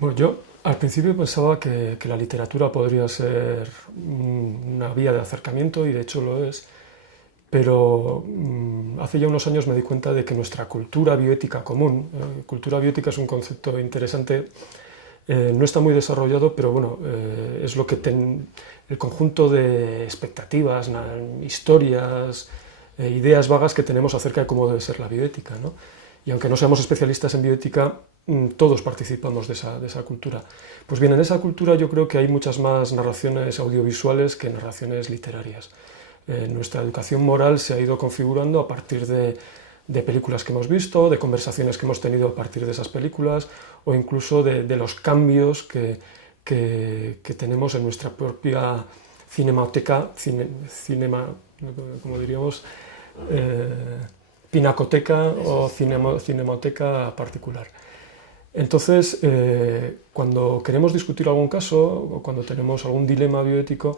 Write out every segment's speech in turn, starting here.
Bueno, yo al principio pensaba que la literatura podría ser una vía de acercamiento, y de hecho lo es, pero hace ya unos años me di cuenta de que nuestra cultura bioética común, cultura bioética es un concepto interesante, no está muy desarrollado, pero bueno, es lo que el conjunto de expectativas, historias, ideas vagas que tenemos acerca de cómo debe ser la bioética, ¿no? Y aunque no seamos especialistas en bioética, todos participamos de esa cultura. Pues bien, en esa cultura yo creo que hay muchas más narraciones audiovisuales que narraciones literarias. Nuestra educación moral se ha ido configurando a partir de películas que hemos visto, de conversaciones que hemos tenido a partir de esas películas, o incluso de los cambios que tenemos en nuestra propia cinemateca, como diríamos, pinacoteca o cinemateca particular. Entonces, cuando queremos discutir algún caso o cuando tenemos algún dilema bioético,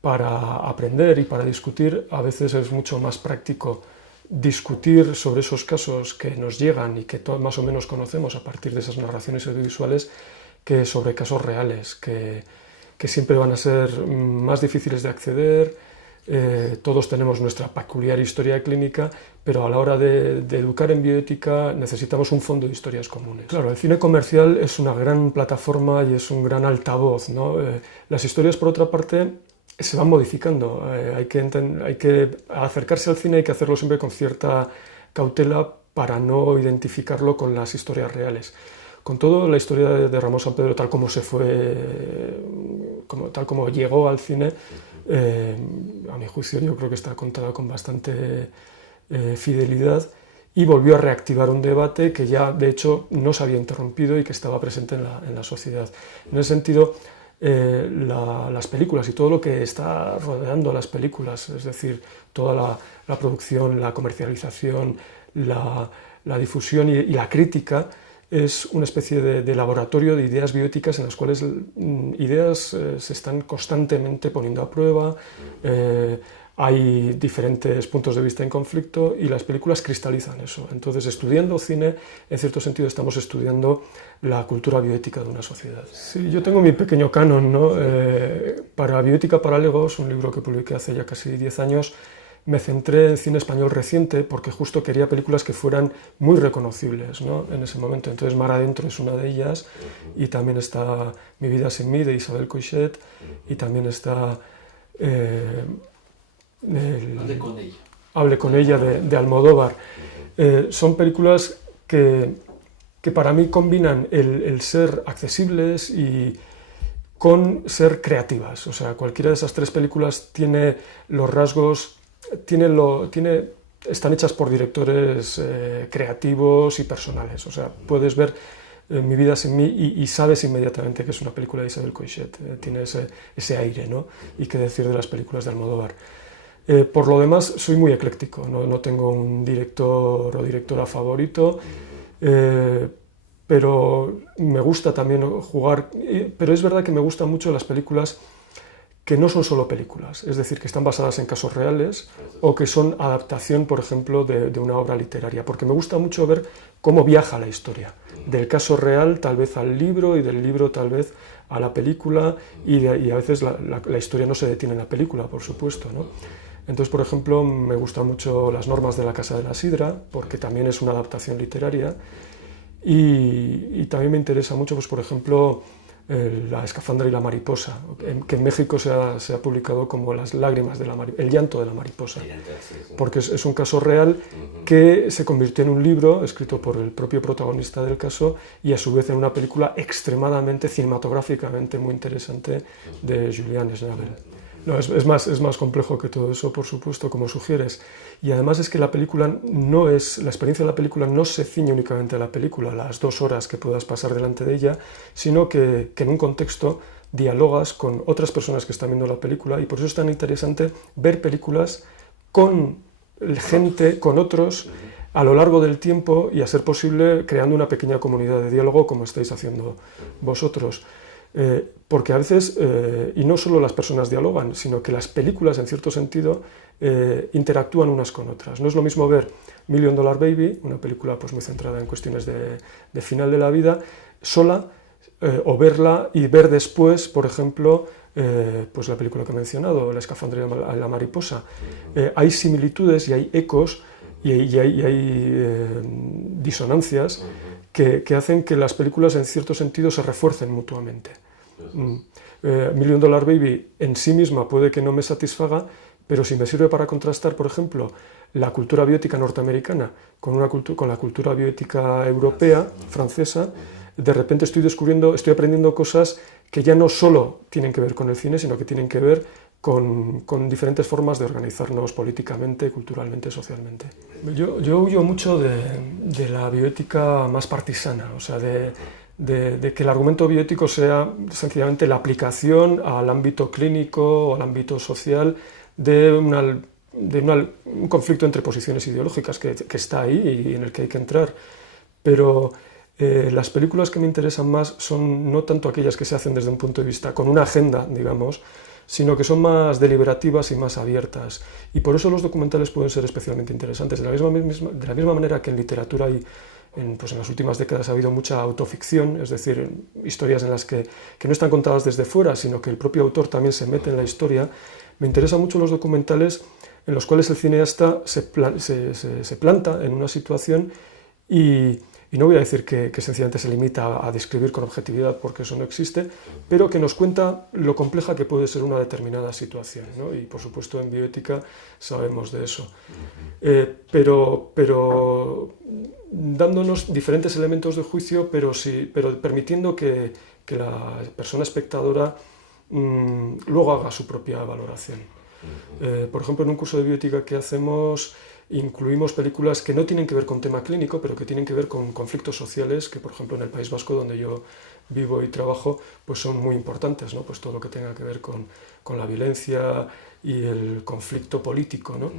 para aprender y para discutir, a veces es mucho más práctico discutir sobre esos casos que nos llegan y que más o menos conocemos a partir de esas narraciones audiovisuales, que sobre casos reales, que siempre van a ser más difíciles de acceder. Todos tenemos nuestra peculiar historia clínica, pero a la hora de educar en bioética necesitamos un fondo de historias comunes. Claro, el cine comercial es una gran plataforma y es un gran altavoz, ¿no? Las historias, por otra parte, se van modificando. Hay que acercarse al cine, hay que hacerlo siempre con cierta cautela para no identificarlo con las historias reales. Con todo, la historia de Ramón Sampedro, tal como se fue, tal como llegó al cine, a mi juicio yo creo que está contada con bastante fidelidad, y volvió a reactivar un debate que ya de hecho no se había interrumpido y que estaba presente en la sociedad. En ese sentido, las películas y todo lo que está rodeando las películas, es decir, toda la producción, la comercialización, la difusión y la crítica, es una especie de laboratorio de ideas bioéticas en las cuales ideas se están constantemente poniendo a prueba, hay diferentes puntos de vista en conflicto y las películas cristalizan eso. Entonces, estudiando cine, en cierto sentido estamos estudiando la cultura bioética de una sociedad. Sí, yo tengo mi pequeño canon, ¿no? Para Bioética para Legos, un libro que publiqué hace ya casi 10 años, me centré en cine español reciente porque justo quería películas que fueran muy reconocibles, ¿no? En ese momento. Entonces Mar Adentro es una de ellas, y también está Mi vida sin mí, de Isabel Coixet, y también está Hable con ella de Almodóvar. Son películas que para mí combinan el ser accesibles y con ser creativas. O sea, cualquiera de esas tres películas tiene los rasgos, están hechas por directores creativos y personales. O sea, puedes ver Mi vida sin mí y sabes inmediatamente que es una película de Isabel Coixet. Tiene ese aire, ¿no? Y qué decir de las películas de Almodóvar. Por lo demás, soy muy ecléctico, no tengo un director o directora favorito, pero me gusta también jugar, pero es verdad que me gustan mucho las películas que no son solo películas, es decir, que están basadas en casos reales o que son adaptación, por ejemplo, de una obra literaria, porque me gusta mucho ver cómo viaja la historia, del caso real tal vez al libro y del libro tal vez a la película, y a veces la historia no se detiene en la película, por supuesto, ¿no? Entonces, por ejemplo, me gustan mucho Las normas de la Casa de la Sidra, porque también es una adaptación literaria, y también me interesa mucho, pues, por ejemplo, La escafandra y la mariposa, que en México se ha publicado como Las lágrimas de la mariposa, El llanto de la mariposa, porque es un caso real que se convirtió en un libro escrito por el propio protagonista del caso y a su vez en una película extremadamente cinematográficamente muy interesante de Julian Schnabel. No, es más complejo que todo eso, por supuesto, como sugieres. Y además es que la experiencia de la película no se ciñe únicamente a la película, las 2 horas que puedas pasar delante de ella, sino que en un contexto dialogas con otras personas que están viendo la película, y por eso es tan interesante ver películas con gente, con otros, a lo largo del tiempo, y a ser posible creando una pequeña comunidad de diálogo como estáis haciendo vosotros. Porque a veces, y no solo las personas dialogan, sino que las películas, en cierto sentido, interactúan unas con otras. No es lo mismo ver Million Dollar Baby, una película pues, muy centrada en cuestiones de final de la vida, sola, o verla y ver después, por ejemplo, pues la película que he mencionado, La escafandra y la mariposa. Hay similitudes y hay ecos y hay disonancias que hacen que las películas en cierto sentido se refuercen mutuamente. Million Dollar Baby en sí misma puede que no me satisfaga, pero si me sirve para contrastar, por ejemplo, la cultura bioética norteamericana con la cultura bioética europea, francesa, de repente estoy aprendiendo cosas que ya no solo tienen que ver con el cine, sino que tienen que ver con diferentes formas de organizarnos políticamente, culturalmente, socialmente. Yo huyo mucho de la bioética más partisana, o sea, de que el argumento bioético sea sencillamente la aplicación al ámbito clínico o al ámbito social de un conflicto entre posiciones ideológicas que está ahí y en el que hay que entrar. Pero las películas que me interesan más son no tanto aquellas que se hacen desde un punto de vista con una agenda, digamos, sino que son más deliberativas y más abiertas. Y por eso los documentales pueden ser especialmente interesantes. De la misma manera que en literatura y pues en las últimas décadas ha habido mucha autoficción, es decir, historias en las que no están contadas desde fuera, sino que el propio autor también se mete en la historia. Me interesan mucho los documentales en los cuales el cineasta se planta en una situación y no voy a decir que sencillamente se limita a describir con objetividad, porque eso no existe, pero que nos cuenta lo compleja que puede ser una determinada situación, ¿no? Y por supuesto en bioética sabemos de eso. Pero dándonos diferentes elementos de juicio, pero permitiendo que la persona espectadora luego haga su propia valoración. Por ejemplo, en un curso de bioética que hacemos, incluimos películas que no tienen que ver con tema clínico, pero que tienen que ver con conflictos sociales, que por ejemplo en el País Vasco, donde yo vivo y trabajo, pues son muy importantes, ¿no? Pues todo lo que tenga que ver con la violencia y el conflicto político, ¿no?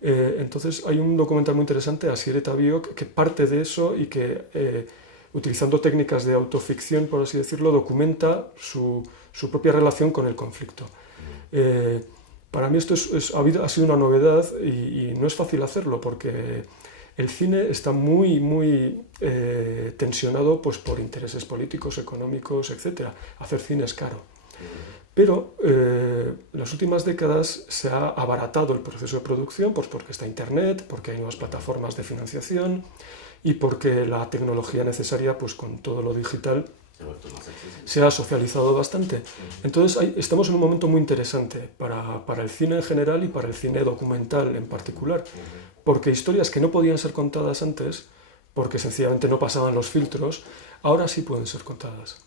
Entonces hay un documental muy interesante, Asier eta biok, que parte de eso y que, utilizando técnicas de autoficción, por así decirlo, documenta su propia relación con el conflicto. Para mí esto ha sido una novedad y no es fácil hacerlo porque el cine está muy tensionado pues, por intereses políticos, económicos, etc. Hacer cine es caro. Pero en las últimas décadas se ha abaratado el proceso de producción pues porque está Internet, porque hay nuevas plataformas de financiación y porque la tecnología necesaria pues, con todo lo digital se ha socializado bastante. Entonces estamos en un momento muy interesante para el cine en general y para el cine documental en particular, porque historias que no podían ser contadas antes, porque sencillamente no pasaban los filtros, ahora sí pueden ser contadas.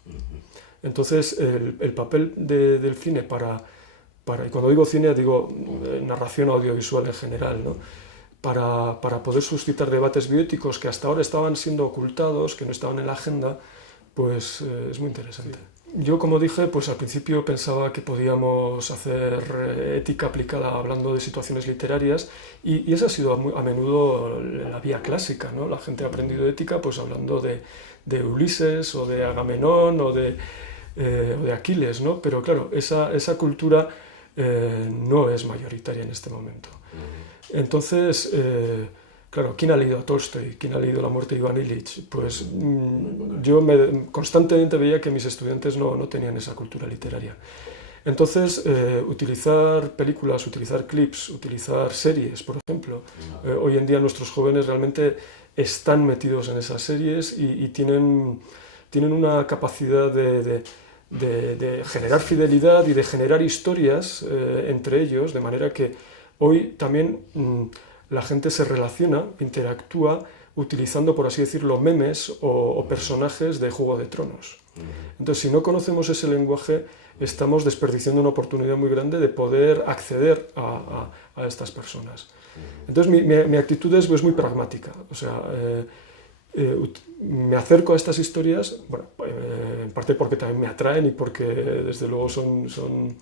Entonces el papel del cine y cuando digo cine digo narración audiovisual en general, ¿no? Para poder suscitar debates bioéticos que hasta ahora estaban siendo ocultados, que no estaban en la agenda, pues es muy interesante. Yo, como dije, pues al principio pensaba que podíamos hacer ética aplicada hablando de situaciones literarias y esa ha sido a menudo la vía clásica, ¿no? La gente ha aprendido ética pues hablando de Ulises o de Agamenón o de Aquiles, ¿no? Pero claro, esa cultura no es mayoritaria en este momento. Entonces, claro, ¿quién ha leído a Tolstoy? ¿Quién ha leído La muerte de Iván Ilich? Pues yo constantemente veía que mis estudiantes no tenían esa cultura literaria. Entonces, utilizar películas, utilizar clips, utilizar series, por ejemplo. Hoy en día nuestros jóvenes realmente están metidos en esas series y tienen una capacidad de generar fidelidad y de generar historias entre ellos, de manera que hoy también la gente se relaciona, interactúa, utilizando, por así decirlo, memes o personajes de Juego de Tronos. Entonces, si no conocemos ese lenguaje, estamos desperdiciando una oportunidad muy grande de poder acceder a estas personas. Entonces, mi actitud es muy pragmática. O sea, me acerco a estas historias, bueno, en parte porque también me atraen y porque desde luego son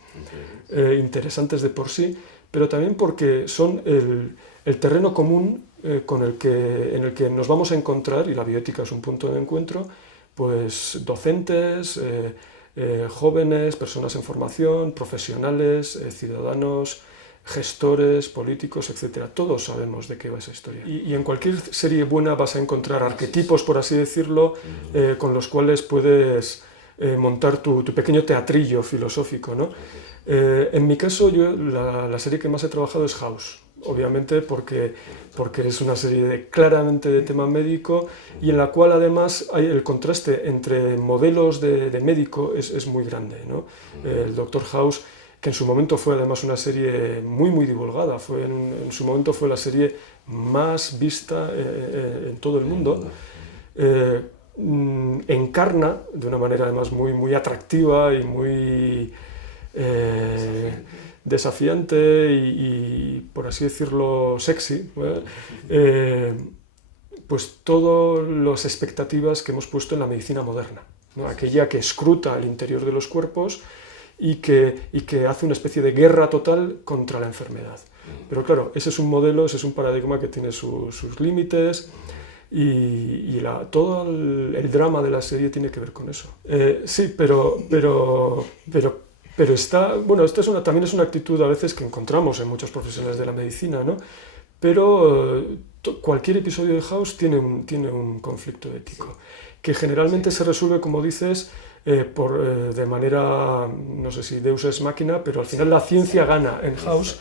interesantes de por sí, pero también porque son el terreno común en el que nos vamos a encontrar, y la bioética es un punto de encuentro, pues docentes, jóvenes, personas en formación, profesionales, ciudadanos, gestores, políticos, etc. Todos sabemos de qué va esa historia. Y en cualquier serie buena vas a encontrar arquetipos, por así decirlo, con los cuales puedes montar tu pequeño teatrillo filosófico, ¿no? En mi caso, la serie que más he trabajado es House, obviamente porque es una serie claramente de tema médico y en la cual además el contraste entre modelos de médico es muy grande, ¿no? El Doctor House, que en su momento fue además una serie muy divulgada, en su momento fue la serie más vista en todo el mundo, encarna de una manera además muy atractiva y muy desafiante y, por así decirlo, sexy, pues todas las expectativas que hemos puesto en la medicina moderna, ¿no? Aquella que escruta el interior de los cuerpos y que hace una especie de guerra total contra la enfermedad. Pero claro, ese es un modelo, ese es un paradigma que tiene sus límites y todo el drama de la serie tiene que ver con eso. Sí, pero esta también es una actitud a veces que encontramos en muchos profesionales de la medicina, ¿no? Pero cualquier episodio de House tiene un conflicto ético, que generalmente se resuelve, como dices, de manera, no sé si Deus ex machina, pero al final la ciencia gana en House,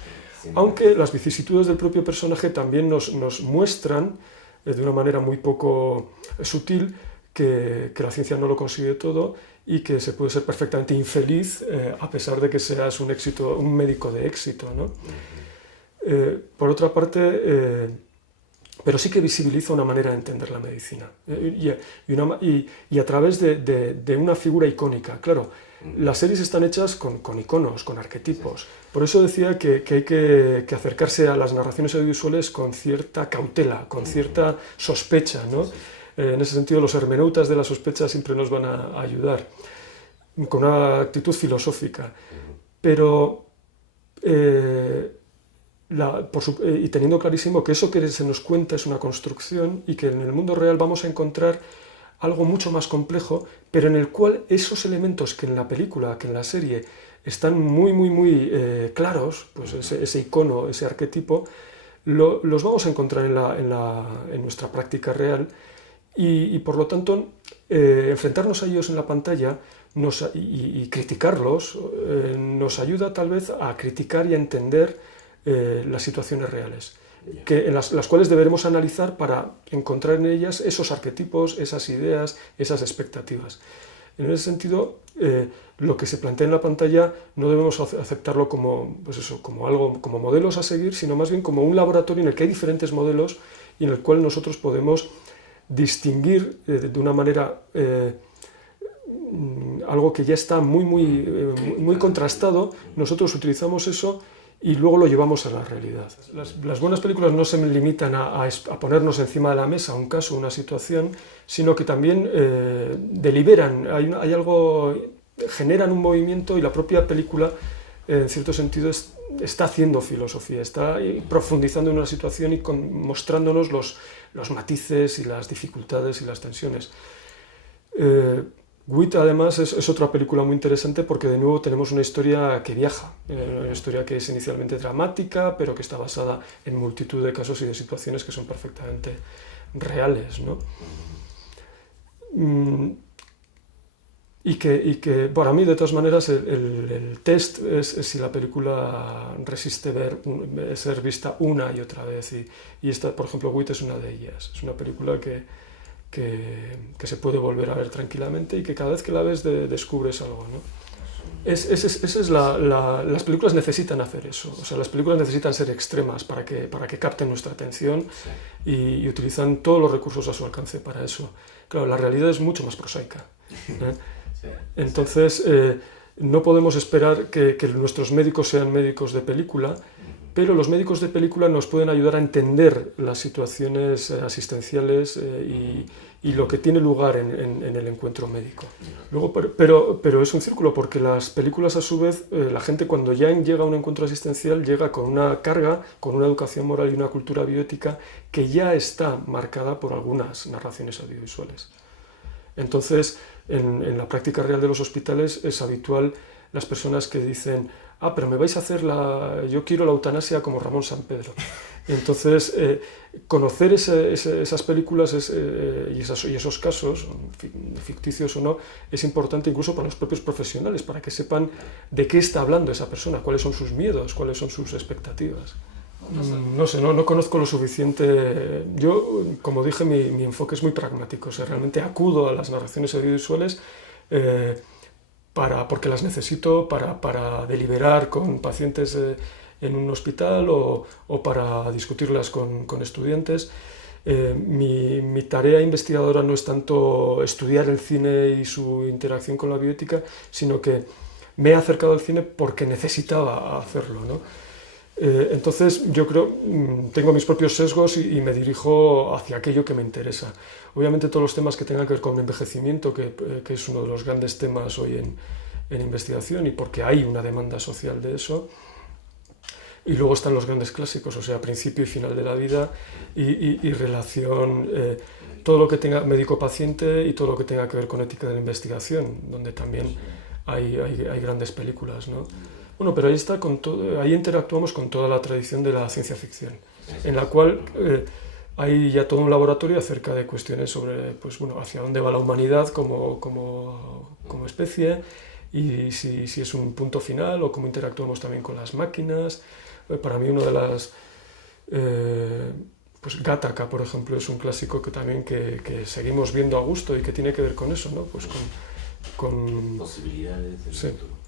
aunque las vicisitudes del propio personaje también nos muestran de una manera muy poco sutil que la ciencia no lo consigue todo y que se puede ser perfectamente infeliz a pesar de que seas un médico de éxito, ¿no? Por otra parte, pero sí que visibiliza una manera de entender la medicina y a través de una figura icónica. Claro, las series están hechas con iconos, con arquetipos. Por eso decía que hay que acercarse a las narraciones audiovisuales con cierta cautela, con cierta sospecha, ¿no? En ese sentido, los hermeneutas de la sospecha siempre nos van a ayudar, con una actitud filosófica. Pero y teniendo clarísimo que eso que se nos cuenta es una construcción y que en el mundo real vamos a encontrar algo mucho más complejo, pero en el cual esos elementos que en la película, que en la serie, están muy claros, pues ese icono, ese arquetipo, los vamos a encontrar en nuestra práctica real y por lo tanto enfrentarnos a ellos en la pantalla y criticarlos nos ayuda tal vez a criticar y a entender las situaciones reales, en las cuales deberemos analizar para encontrar en ellas esos arquetipos, esas ideas, esas expectativas. En ese sentido, lo que se plantea en la pantalla no debemos aceptarlo como modelos a seguir, sino más bien como un laboratorio en el que hay diferentes modelos y en el cual nosotros podemos distinguir de una manera algo que ya está muy contrastado. Nosotros utilizamos eso y luego lo llevamos a la realidad. Las buenas películas no se limitan a ponernos encima de la mesa un caso, una situación, sino que también deliberan, hay algo, generan un movimiento y la propia película, en cierto sentido, está haciendo filosofía, está profundizando en una situación y mostrándonos los matices y las dificultades y las tensiones. Wit, además, es otra película muy interesante porque de nuevo tenemos una historia que viaja, una historia que es inicialmente dramática, pero que está basada en multitud de casos y de situaciones que son perfectamente reales, ¿no? Y que para mí, de todas maneras, el test es si la película resiste ser vista una y otra vez. Y esta, por ejemplo, Wit es una de ellas. Es una película que se puede volver a ver tranquilamente y que cada vez que la ves descubres algo, ¿no? Las películas necesitan hacer eso, o sea, las películas necesitan ser extremas para que capten nuestra atención y utilizan todos los recursos a su alcance para eso. Claro, la realidad es mucho más prosaica, ¿eh? Entonces, no podemos esperar que nuestros médicos sean médicos de película, pero los médicos de película nos pueden ayudar a entender las situaciones asistenciales y lo que tiene lugar en el encuentro médico. Luego, pero es un círculo, porque las películas, a su vez, la gente cuando ya llega a un encuentro asistencial llega con una carga, con una educación moral y una cultura bioética que ya está marcada por algunas narraciones audiovisuales. Entonces, en la práctica real de los hospitales es habitual las personas que dicen, ah, pero me vais a hacer yo quiero la eutanasia como Ramón Sampedro. Entonces, conocer esas películas y esos casos, ficticios o no, es importante incluso para los propios profesionales, para que sepan de qué está hablando esa persona, cuáles son sus miedos, cuáles son sus expectativas. No sé, no conozco lo suficiente. Yo, como dije, mi enfoque es muy pragmático. O sea, realmente acudo a las narraciones audiovisuales porque las necesito para deliberar con pacientes en un hospital o para discutirlas con estudiantes. Mi tarea investigadora no es tanto estudiar el cine y su interacción con la bioética, sino que me he acercado al cine porque necesitaba hacerlo, ¿no? Entonces yo creo, tengo mis propios sesgos y me dirijo hacia aquello que me interesa. Obviamente todos los temas que tengan que ver con envejecimiento, que es uno de los grandes temas hoy en investigación y porque hay una demanda social de eso. Y luego están los grandes clásicos, o sea, principio y final de la vida y relación, todo lo que tenga médico-paciente y todo lo que tenga que ver con ética de la investigación, donde también hay grandes películas, ¿no? Bueno, pero ahí interactuamos con toda la tradición de la ciencia ficción, en la cual hay ya todo un laboratorio acerca de cuestiones sobre, pues bueno, hacia dónde va la humanidad como especie y si es un punto final o cómo interactuamos también con las máquinas. Para mí una de las... pues Gattaca, por ejemplo, es un clásico que seguimos viendo a gusto y que tiene que ver con eso, ¿no? Pues con posibilidades del sí. futuro.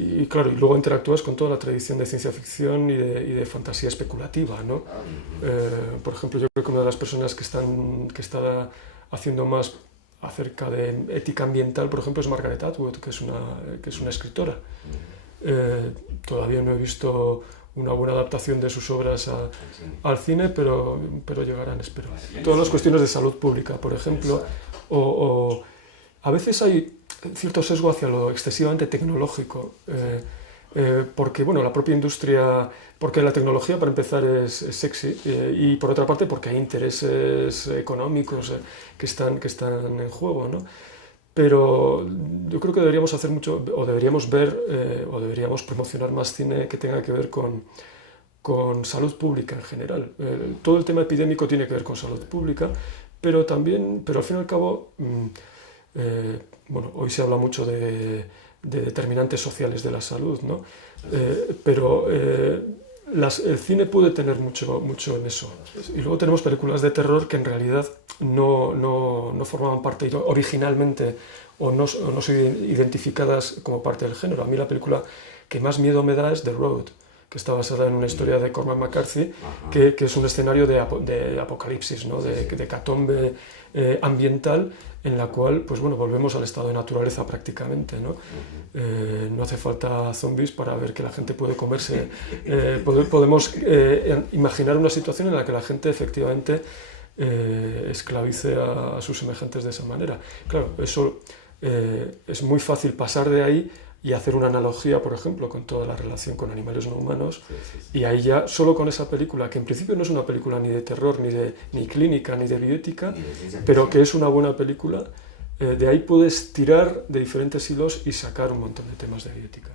Y claro, y luego interactúas con toda la tradición de ciencia ficción y de fantasía especulativa, ¿no? Por ejemplo, yo creo que una de las personas que está haciendo más acerca de ética ambiental, por ejemplo, es Margaret Atwood, que es una escritora. Todavía no he visto una buena adaptación de sus obras al cine, pero llegarán, espero. Todas las cuestiones de salud pública, por ejemplo, o a veces hay cierto sesgo hacia lo excesivamente tecnológico, porque bueno, la propia industria, porque la tecnología para empezar es sexy y por otra parte porque hay intereses económicos que están en juego, ¿no? Pero yo creo que deberíamos hacer mucho, o deberíamos ver, o deberíamos promocionar más cine que tenga que ver con salud pública en general. Todo el tema epidémico tiene que ver con salud pública, pero al fin y al cabo, bueno, hoy se habla mucho de determinantes sociales de la salud, ¿no? Pero el cine puede tener mucho en eso. Y luego tenemos películas de terror que en realidad no formaban parte originalmente o no son identificadas como parte del género. A mí la película que más miedo me da es The Road, que está basada en una historia de Cormac McCarthy, que es un escenario de apocalipsis, ¿no? De hecatombe ambiental, en la cual pues bueno, volvemos al estado de naturaleza prácticamente, ¿no? No hace falta zombies para ver que la gente puede comerse. Podemos imaginar una situación en la que la gente efectivamente esclavice a sus semejantes de esa manera. Claro, eso es muy fácil pasar de ahí y hacer una analogía, por ejemplo, con toda la relación con animales no humanos, y ahí ya, solo con esa película, que en principio no es una película ni de terror, ni clínica, ni de bioética, pero que es una buena película, de ahí puedes tirar de diferentes hilos y sacar un montón de temas de bioética.